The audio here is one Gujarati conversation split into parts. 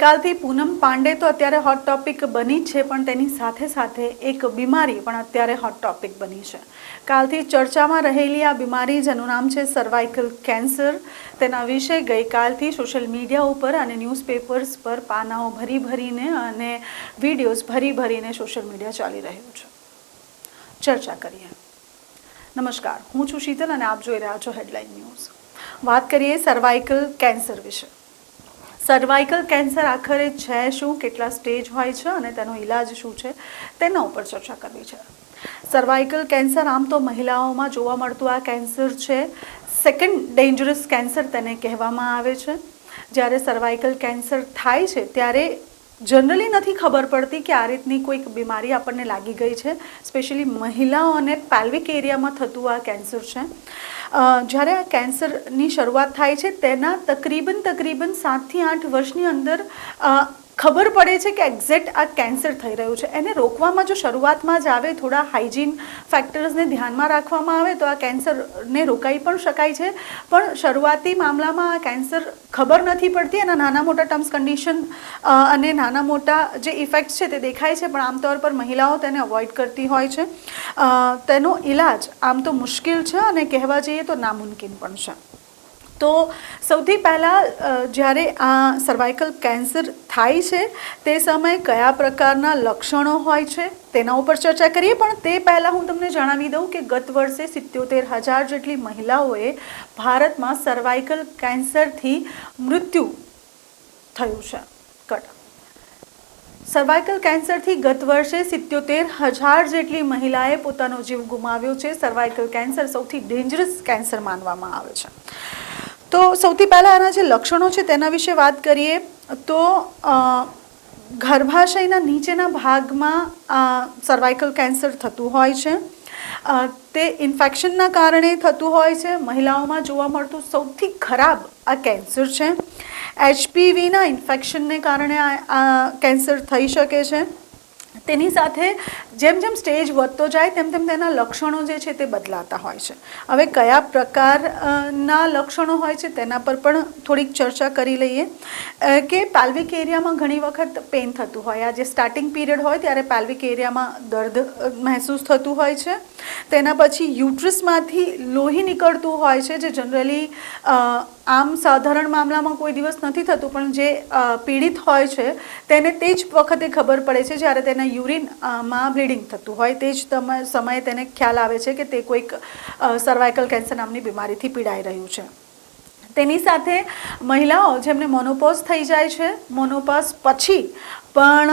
ગઈકાલથી પૂનમ પાંડે તો અત્યારે હોટ ટોપિક બની જ છે, પણ તેની સાથે સાથે એક બીમારી પણ અત્યારે હોટ ટોપિક બની છે. કાલથી ચર્ચામાં રહેલી આ બીમારી, જેનું નામ છે સર્વાઇકલ કેન્સર, તેના વિશે ગઈકાલથી સોશિયલ મીડિયા ઉપર અને ન્યૂઝપેપર્સ પર પાનાઓ ભરી ભરીને અને વિડીયોઝ ભરી ભરીને સોશિયલ મીડિયા ચાલી રહ્યું છે. ચર્ચા કરીએ. નમસ્કાર, હું છું શીતલ અને આપ જોઈ રહ્યા છો હેડલાઇન ન્યૂઝ. વાત કરીએ સર્વાઇકલ કેન્સર વિશે. સર્વાઇકલ કેન્સર આખરે છે શું, કેટલા સ્ટેજ હોય છે અને તેનો ઈલાજ શું છે, તેના ઉપર ચર્ચા કરવી છે. સર્વાઇકલ કેન્સર આમ તો મહિલાઓમાં જોવા મળતું આ કેન્સર છે. સેકન્ડ ડેન્જરસ કેન્સર તેને કહેવામાં આવે છે. જ્યારે સર્વાઇકલ કેન્સર થાય છે ત્યારે જનરલી નથી ખબર પડતી કે આ રીતની કોઈક બીમારી આપણને લાગી ગઈ છે. સ્પેશિયલી મહિલાઓને પેલ્વિક એરિયામાં થતું આ કેન્સર છે. જ્યારે આ કેન્સરની શરૂઆત થાય છે તેના તકરીબન 7 થી 8 વર્ષની અંદર ખબર પડે છે કે એક્ઝેક્ટ આ કેન્સર થઈ રહ્યું છે. એને રોકવામાં જો શરૂઆતમાં જ આવે, થોડા હાઇજીન ફેક્ટર્સને ધ્યાનમાં રાખવામાં આવે તો આ કેન્સરને રોકાઈ પણ શકાય છે. પણ શરૂઆતી મામલામાં આ કેન્સર ખબર નથી પડતી. એના નાના મોટા ટર્મ્સ કન્ડિશન અને નાના મોટા જે ઇફેક્ટ્સ છે તે દેખાય છે, પણ આમતોર પર મહિલાઓ તેને અવોઇડ કરતી હોય છે. તેનો ઈલાજ આમ તો મુશ્કેલ છે અને કહેવા જઈએ તો નામુમકિન પણ છે. તો સૌથી પહેલાં જ્યારે આ સર્વાઇકલ કેન્સર થાય છે તે સમયે કયા પ્રકારના લક્ષણો હોય છે તેના ઉપર ચર્ચા કરીએ. પણ તે પહેલાં હું તમને જણાવી દઉં કે ગત વર્ષે 77,000 જેટલી મહિલાઓએ ભારતમાં સર્વાઇકલ કેન્સરથી મૃત્યુ થયું છે. સર્વાઇકલ કેન્સરથી ગત વર્ષે 77,000 જેટલી મહિલાએ પોતાનો જીવ ગુમાવ્યો છે. સર્વાઇકલ કેન્સર સૌથી ડેન્જરસ કેન્સર માનવામાં આવે છે. તો સૌથી પહેલાં આના જે લક્ષણો છે તેના વિશે વાત કરીએ તો ગર્ભાશયના નીચેના ભાગમાં સર્વાઇકલ કેન્સર થતું હોય છે. તે ઇન્ફેક્શનના કારણે થતું હોય છે. મહિલાઓમાં જોવા મળતું સૌથી ખરાબ આ કેન્સર છે. HPVના ઇન્ફેક્શનને કારણે આ કેન્સર થઈ શકે છે. તેની સાથે જેમ જેમ સ્ટેજ વધતો જાય તેમ તેમ તેના લક્ષણો જે છે તે બદલાતા હોય છે. હવે કયા પ્રકારના લક્ષણો હોય છે તેના પર પણ થોડીક ચર્ચા કરી લઈએ કે પેલ્વિક એરિયામાં ઘણી વખત પેઇન થતું હોય. આ જે સ્ટાર્ટિંગ પીરિયડ હોય ત્યારે પેલ્વિક એરિયામાં દર્દ મહેસૂસ થતું હોય છે. તેના પછી યુટ્રસમાંથી લોહી નીકળતું હોય છે, જે જનરલી આમ સાધારણ મામલામાં કોઈ દિવસ નથી થતું, પણ જે પીડિત હોય છે તેને તે જ વખતે ખબર પડે છે જ્યારે તેને યુરિનમાં બ્લીડિંગ થતું હોય. તે જ સમયે તેને ખ્યાલ આવે છે કે તે કોઈક સર્વાઇકલ કેન્સર નામની બીમારીથી પીડાઈ રહ્યું છે. તેની સાથે મહિલાઓ જેમને મોનોપોઝ થઈ જાય છે, મોનોપોઝ પછી પણ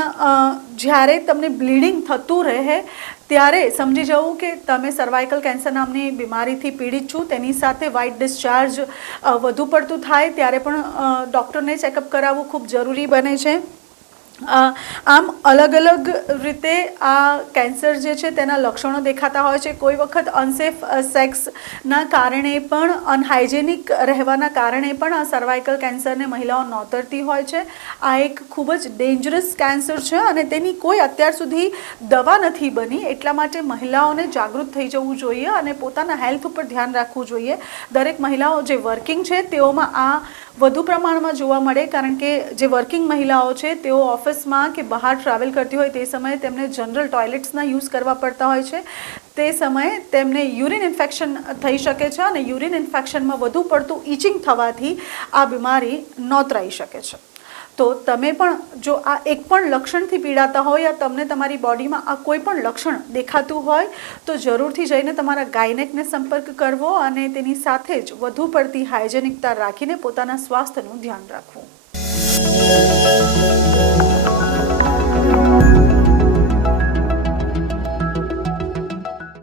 જ્યારે તમને બ્લીડિંગ થતું રહે ત્યારે સમજી જવું કે તમે સર્વાઇકલ કેન્સર નામની બીમારીથી પીડિત છો. તેની સાથે વ્હાઇટ ડિસ્ચાર્જ વધુ પડતું થાય ત્યારે પણ ડૉક્ટરને ચેકઅપ કરાવવું ખૂબ જરૂરી બને છે. આમ અલગ અલગ રીતે આ કેન્સર જે છે તેના લક્ષણો દેખાતા હોય છે. કોઈ વખત અનસેફ સેક્સના કારણે પણ, અનહાઇજેનિક રહેવાના કારણે પણ આ સર્વાઇકલ કેન્સરને મહિલાઓ નોતરતી હોય છે. આ એક ખૂબ જ ડેન્જરસ કેન્સર છે અને તેની કોઈ અત્યાર સુધી દવા નથી બની. એટલા માટે મહિલાઓને જાગૃત થઈ જવું જોઈએ અને પોતાના હેલ્થ ઉપર ધ્યાન રાખવું જોઈએ. દરેક મહિલાઓ જે વર્કિંગ છે તેઓમાં આ વધુ પ્રમાણમાં જોવા મળે, કારણ કે જે વર્કિંગ મહિલાઓ છે તેઓ ઓફિસમાં કે બહાર ટ્રાવેલ કરતી હોય તે સમયે તેમને જનરલ ટોયલેટ્સના યુઝ કરવા પડતા હોય છે. તે સમયે તેમને યુરિન ઇન્ફેક્શન થઈ શકે છે અને યુરિન ઇન્ફેક્શનમાં વધુ પડતું ઇચિંગ થવાથી આ બીમારી નોતરાઈ શકે છે. તો તમે પણ જો આ એક પણ લક્ષણથી પીડાતા હોય યા તમને તમારી બોડીમાં આ કોઈ પણ લક્ષણ દેખાતું હોય તો જરૂરથી જઈને તમારા ગાયનેકને સંપર્ક કરવો અને તેની સાથે જ વધુ પડતી હાઇજેનિકતા રાખીને પોતાના સ્વાસ્થ્યનું ધ્યાન રાખવું.